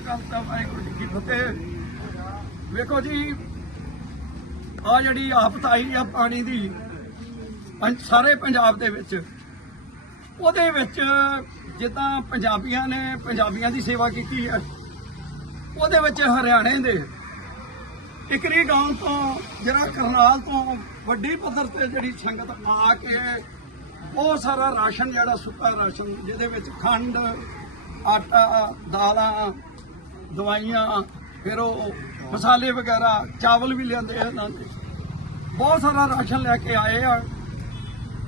ਖਾਲਸਾ ਵਾਹਿਗੁਰੂ ਜੀ ਕੀ ਫਤਿਹ। ਵੇਖੋ ਜੀ ਆ ਜਿਹੜੀ ਆਫਤ ਆਈ ਆ ਪਾਣੀ ਦੀ ਸਾਰੇ ਪੰਜਾਬ ਦੇ ਵਿੱਚ, ਉਹਦੇ ਵਿੱਚ ਜਿੱਦਾਂ ਪੰਜਾਬੀਆਂ ਨੇ ਪੰਜਾਬੀਆਂ ਦੀ ਸੇਵਾ ਕੀਤੀ ਹੈ, ਉਹਦੇ ਵਿੱਚ ਹਰਿਆਣੇ ਦੇ ਟਿਕਰੀ ਗਾਉਂ ਤੋਂ, ਜਿਹੜਾ ਕਰਨਾਲ ਤੋਂ ਵੱਡੀ ਪੱਧਰ ਤੇ ਜਿਹੜੀ ਸੰਗਤ ਆ ਕੇ ਬਹੁਤ ਸਾਰਾ ਰਾਸ਼ਨ ਜਿਹੜਾ ਸੁੱਕਾ ਰਾਸ਼ਨ, ਜਿਹਦੇ ਵਿੱਚ ਖੰਡ, ਆਟਾ, ਦਾਲਾਂ ਦਵਾਈਆਂ, ਫਿਰ ਉਹ ਮਸਾਲੇ ਵਗੈਰਾ, ਚਾਵਲ ਵੀ ਲਿਆਂਦੇ ਆ ਇਹਨਾਂ ਦੇ। ਬਹੁਤ ਸਾਰਾ ਰਾਸ਼ਨ ਲੈ ਕੇ ਆਏ ਆ।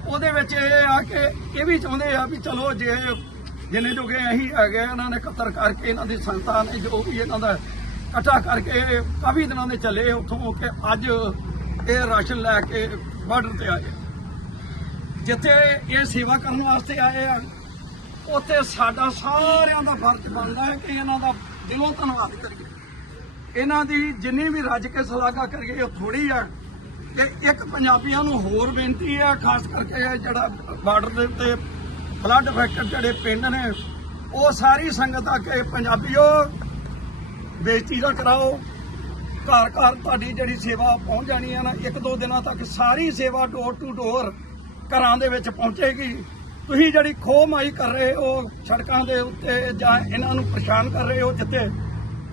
ਉਹਦੇ ਵਿੱਚ ਇਹ ਆ ਕਿ ਇਹ ਵੀ ਚਾਹੁੰਦੇ ਆ ਵੀ ਚਲੋ ਜੇ ਜਿੰਨੇ ਜੋਗੇ ਅਸੀਂ ਹੈਗੇ ਇਹਨਾਂ ਨੇ ਕਤਰ ਕਰਕੇ ਇਹਨਾਂ ਦੀ ਸੰਗਤਾਂ ਨੇ ਜੋ ਵੀ ਇਹਨਾਂ ਦਾ ਇਕੱਠਾ ਕਰਕੇ ਕਾਫੀ ਦਿਨਾਂ ਦੇ ਚੱਲੇ ਉੱਥੋਂ ਕਿ ਅੱਜ ਇਹ ਰਾਸ਼ਨ ਲੈ ਕੇ ਬਾਰਡਰ ਤੇ ਆਏ ਜਿੱਥੇ ਇਹ ਸੇਵਾ ਕਰਨ ਵਾਸਤੇ ਆਏ ਆ, ਉੱਥੇ ਸਾਡਾ ਸਾਰਿਆਂ ਦਾ ਫਰਜ਼ ਬਣਦਾ ਹੈ ਕਿ ਇਹਨਾਂ ਦਾ ਦਿਲੋਂ ਧੰਨਵਾਦ ਕਰੀਏ। ਇਹਨਾਂ ਦੀ ਜਿੰਨੀ ਵੀ ਰੱਜ ਕੇ ਸਲਾਘਾ ਕਰੀਏ ਉਹ ਥੋੜੀ ਆ। ਤੇ ਇੱਕ ਪੰਜਾਬੀਆਂ ਨੂੰ ਹੋਰ ਬੇਨਤੀ ਹੈ ਖਾਸ ਕਰਕੇ ਜਿਹੜਾ ਬਾਰਡਰ ਦੇ ਉੱਤੇ ਫਲੱਡ ਇਫੈਕਟਡ ਜਿਹੜੇ ਪਿੰਡ ਨੇ, ਉਹ ਸਾਰੀ ਸੰਗਤ ਆ ਕੇ ਪੰਜਾਬੀਓ, ਬੇਇੱਜ਼ਤੀ ਦਾ ਕਰਾਓ। ਘਰ ਘਰ ਤੁਹਾਡੀ ਜਿਹੜੀ ਸੇਵਾ ਪਹੁੰਚ ਜਾਣੀ ਹੈ ਨਾ, ਇੱਕ ਦੋ ਦਿਨਾਂ ਤੱਕ ਸਾਰੀ ਸੇਵਾ ਡੋਰ ਟੂ ਡੋਰ ਘਰਾਂ ਦੇ ਵਿੱਚ ਪਹੁੰਚੇਗੀ। ਤੁਸੀਂ ਜਿਹੜੀ ਖੋਹ ਮਾਈ ਕਰ ਰਹੇ ਹੋ, ਸੜਕਾਂ ਦੇ ਉੱਤੇ ਜਾਂ ਇਹਨਾਂ ਨੂੰ ਪਰੇਸ਼ਾਨ ਕਰ ਰਹੇ ਹੋ ਜਿੱਥੇ,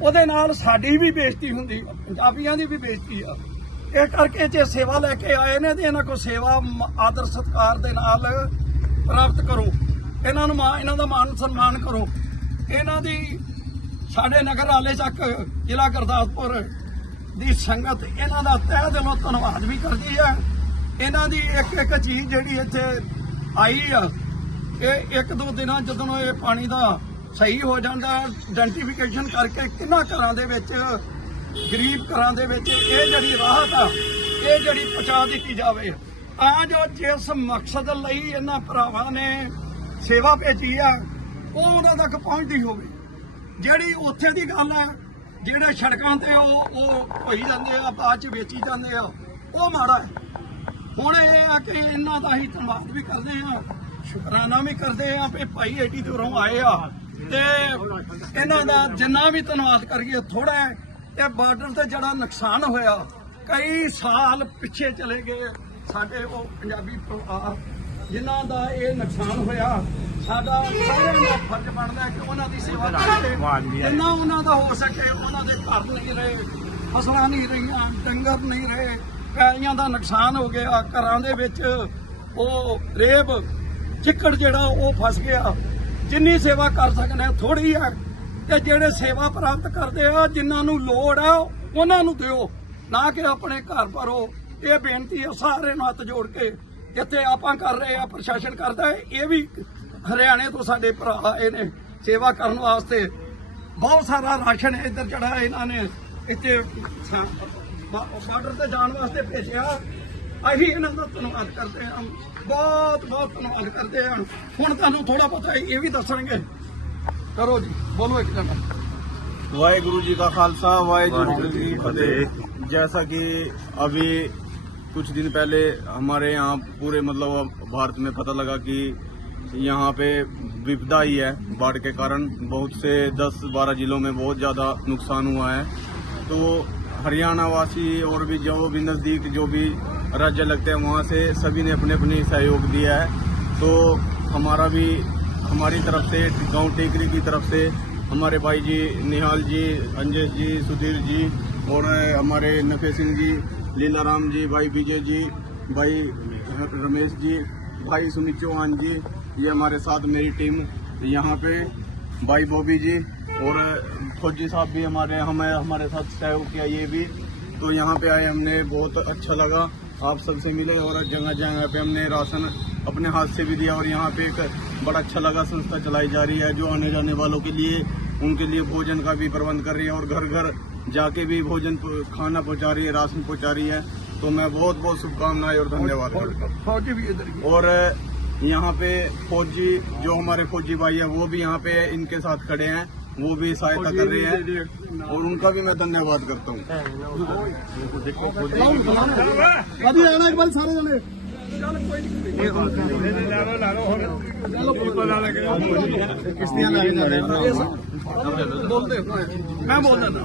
ਉਹਦੇ ਨਾਲ ਸਾਡੀ ਵੀ ਬੇਇੱਜ਼ਤੀ ਹੁੰਦੀ ਆ ਪੰਜਾਬੀਆਂ ਦੀ ਵੀ ਬੇਇੱਜ਼ਤੀ ਆ। ਇਹ ਕਰਕੇ ਜੇ ਸੇਵਾ ਲੈ ਕੇ ਆਏ ਨੇ ਤੇ ਇਹਨਾਂ ਕੋ ਸੇਵਾ, ਮ- ਆਦਰ ਸਤਿਕਾਰ ਦੇ ਨਾਲ ਪ੍ਰਾਪਤ ਕਰੋ। ਇਹਨਾਂ ਨੂੰ ਮਾਣ ਇਹਨਾਂ ਦਾ ਮਾਣ ਸਨਮਾਨ ਕਰੋ। ਇਹਨਾਂ ਦੀ ਸਾਡੇ ਨਗਰ ਆਲੇ ਚੱਕ ਜ਼ਿਲ੍ਹਾ ਗੁਰਦਾਸਪੁਰ ਦੀ ਸੰਗਤ ਇਹਨਾਂ ਦਾ ਤਹਿ ਦਿਲੋਂ ਧੰਨਵਾਦ ਵੀ ਕਰਦੀ ਹੈ। ਇਹਨਾਂ ਦੀ ਇੱਕ ਇੱਕ ਚੀਜ਼ ਜਿਹੜੀ ਇੱਥੇ ਆਈ ਆ। ਇਹ ਇੱਕ ਦੋ ਦਿਨਾਂ ਜਦੋਂ ਇਹ ਪਾਣੀ ਦਾ ਸਹੀ ਹੋ ਜਾਂਦਾ ਆਇਡੈਂਟੀਫਿਕੇਸ਼ਨ ਕਰਕੇ ਕਿੰਨਾ ਘਰਾਂ ਦੇ ਵਿੱਚ, ਗਰੀਬ ਘਰਾਂ ਦੇ ਵਿੱਚ ਇਹ ਜਿਹੜੀ ਰਾਹਤ ਆ, ਇਹ ਜਿਹੜੀ ਪਹੁੰਚਾ ਦਿੱਤੀ ਜਾਵੇ। ਤਾਂ ਜੋ ਜਿਸ ਮਕਸਦ ਲਈ ਇਹਨਾਂ ਭਰਾਵਾਂ ਨੇ ਸੇਵਾ ਭੇਜੀ ਆ, ਉਹ ਉਹਨਾਂ ਤੱਕ ਪਹੁੰਚਦੀ ਹੋਵੇ। ਜਿਹੜੀ ਉੱਥੇ ਦੀ ਗੱਲ ਹੈ ਜਿਹੜੇ ਸੜਕਾਂ ਤੇ ਉਹ ਉਹ ਹੋਈ ਜਾਂਦੇ ਆ, ਬਾਅਦ ਚ ਵੇਚੀ ਜਾਂਦੇ ਆ, ਉਹ ਮਾੜਾ ਹੈ। ਹੁਣ ਇਹ ਆ ਕਿ ਇਹਨਾਂ ਦਾ ਹੀ ਧੰਨਵਾਦ ਵੀ ਕਰਦੇ ਆ, ਸ਼ੁਕਰਾਨਾ ਵੀ ਕਰਦੇ ਆ ਵੀ ਭਾਈ ਏਡੀ ਦੂਰੋਂ ਆਏ ਆ। ਤੇ ਇਹਨਾਂ ਦਾ ਜਿੰਨਾ ਵੀ ਧੰਨਵਾਦ ਕਰੀਏ ਥੋੜਾ ਹੈ ਤੇ ਬਾਰਡਰ ਤੇ ਜਿਹੜਾ ਨੁਕਸਾਨ ਹੋਇਆ, ਕਈ ਸਾਲ ਪਿੱਛੇ ਚਲੇ ਗਏ ਸਾਡੇ ਉਹ ਪੰਜਾਬੀ ਪਰਿਵਾਰ, ਜਿਨ੍ਹਾਂ ਦਾ ਇਹ ਨੁਕਸਾਨ ਹੋਇਆ, ਸਾਡਾ ਸਾਰਿਆਂ ਦਾ ਫਰਜ਼ ਬਣਦਾ ਕਿ ਉਹਨਾਂ ਦੀ ਸੇਵਾ ਕਰਕੇ ਜਿੰਨਾ ਉਹਨਾਂ ਦਾ ਹੋ ਸਕੇ ਉਹਨਾਂ ਦੇ ਘਰ ਨਹੀਂ ਰਹੇ, ਫਸਲਾਂ ਨਹੀਂ ਰਹੀਆਂ, ਡੰਗਰ ਨਹੀਂ ਰਹੇ ਪੈਲੀਆਂ ਦਾ ਨੁਕਸਾਨ ਹੋ ਗਿਆ, ਘਰਾਂ ਦੇ ਵਿੱਚ ਉਹ ਰੇਬ ਚਿੱਕੜ ਜਿਹੜਾ ਉਹ ਫਸ ਗਿਆ। ਜਿੰਨੀ ਸੇਵਾ ਕਰ ਸਕਦੇ ਆ ਥੋੜੀ ਹੈ ਤੇ ਜਿਹੜੇ ਸੇਵਾ ਪ੍ਰਾਪਤ ਕਰਦੇ ਆ, ਜਿਨ੍ਹਾਂ ਨੂੰ ਲੋੜ ਆ, ਉਹਨਾਂ ਨੂੰ ਦਿਓ। ਨਾ ਕਿ ਆਪਣੇ ਘਰ ਭਰੋ। ਇਹ ਬੇਨਤੀ ਹੈ ਸਾਰੇ ਨੂੰ ਹੱਥ ਜੋੜ ਕੇ, ਜਿੱਥੇ ਆਪਾਂ ਕਰ ਰਹੇ ਆ, ਪ੍ਰਸ਼ਾਸਨ ਕਰਦਾ ਇਹ ਵੀ ਹਰਿਆਣੇ ਤੋਂ ਸਾਡੇ ਭਰਾ ਆਏ ਨੇ ਸੇਵਾ ਕਰਨ ਵਾਸਤੇ। ਬਹੁਤ ਸਾਰਾ ਰਾਸ਼ਨ ਇੱਧਰ ਜਿਹੜਾ ਇਹਨਾਂ ਨੇ। ਇੱਥੇ ਬਾਰਡਰ ਤੇ ਜਾਣ ਵਾਸਤੇ ਭੇਜਿਆ ਅਸੀਂ ਇਹਨਾਂ ਦਾ ਧੰਨਵਾਦ ਕਰਦੇ ਹਾਂ ਬਹੁਤ ਬਹੁਤ ਧੰਨਵਾਦ ਕਰਦੇ ਹਾਂ ਹੁਣ ਤੁਹਾਨੂੰ ਥੋੜਾ ਬਹੁਤਾ ਇਹ ਵੀ ਦੱਸਣਗੇ ਕਰੋ ਜੀ ਬੋਲੋ ਇੱਕ ਜਣਾ वाहेगुरु जी का खालसा वाहेगुरु जी की फतेह जैसा कि अभी कुछ दिन पहले हमारे यहाँ पूरे मतलब भारत में पता लगा कि यहाँ पे विपदा ही है बाढ़ के कारण बहुत से 10-12 जिलों में बहुत ज़्यादा नुकसान हुआ है तो हरियाणा वासी और भी जो भी नज़दीक जो भी राज्य लगते हैं, वहाँ से सभी ने अपने अपने सहयोग दिया है। तो हमारा भी, हमारी तरफ़ से, गाँव टेकरी की तरफ़ से हमारे भाई जी, निहाल जी, अंजेश जी, सुधीर जी और हमारे नफे सिंह जी, लीलाराम जी, भाई विजय जी, भाई रमेश जी, भाई सुमित चौहान जी, ये हमारे साथ मेरी टीम यहाँ पे, भाई बॉबी जी और फौजी साहब भी हमारे हमें हमारे साथ सहयोग किया ये भी। तो यहाँ पे आए हमने बहुत अच्छा लगा। आप सबसे मिले और जगह जगह पे हमने राशन अपने हाथ से भी दिया और यहाँ पे एक बड़ा अच्छा लगा संस्था चलाई जा रही है जो आने जाने वालों के लिए उनके लिए भोजन का भी प्रबंध कर रही है और घर घर जाके भी भोजन खाना पहुँचा रही है राशन पहुँचा रही है। तो मैं बहुत बहुत शुभकामनाएँ और धन्यवाद फौजी भी और यहाँ पे फौजी जो हमारे फौजी भाई है वो भी यहाँ पे इनके साथ खड़े हैं। वो भी सहायता कर रहे हैं और उनका भी मैं धन्यवाद करता हूँ अभी आना एक बार सारे जने किस्तियां मैं बोलता ना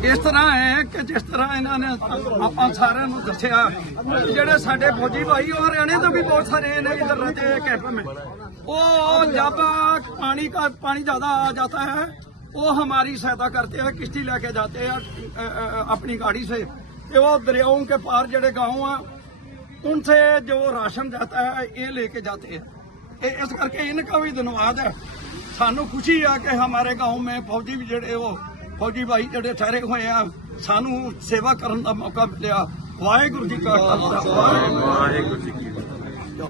ਇਸ ਤਰ੍ਹਾਂ ਹੈ ਕਿ ਜਿਸ ਤਰ੍ਹਾਂ ਇਹਨਾਂ ਨੇ ਆਪਾਂ ਸਾਰਿਆਂ ਨੂੰ ਦੱਸਿਆ ਜਿਹੜੇ ਸਾਡੇ ਫੌਜੀ ਭਾਈ ਉਹ ਹਰਿਆਣੇ ਤੋਂ ਵੀ ਬਹੁਤ ਸਾਰੇ ਨੇ ਇਧਰ ਦੇ ਕੈਂਪ ਮੇ ਉਹ ਜਦ ਪਾਣੀ ਦਾ ਪਾਣੀ ਜ਼ਿਆਦਾ ਆ ਜਾਂਦਾ ਹੈ ਉਹ हमारी सहायता करते हैं किश्ती लेके जाते हैं अपनी गाड़ी से कि वो दरियाओं के पार जड़े गांव हैं उनसे जो राशन जाता है ये लेके जाते हैं इस करके इनका भी धन्यवाद है सानू खुशी है कि हमारे गांव में फौजी भी जड़े वो ਫੌਜੀ ਭਾਈ ਜਿਹੜੇ ਠਹਿਰੇ ਹੋਏ ਆ, ਸਾਨੂੰ ਸੇਵਾ ਕਰਨ ਦਾ ਮੌਕਾ ਮਿਲਿਆ। ਵਾਹਿਗੁਰੂ ਜੀ ਕਾ ਖਾਲਸਾ। ਵਾਹਿਗੁਰੂ ਵਾਹਿਗੁਰੂ ਜੀ ਕੀ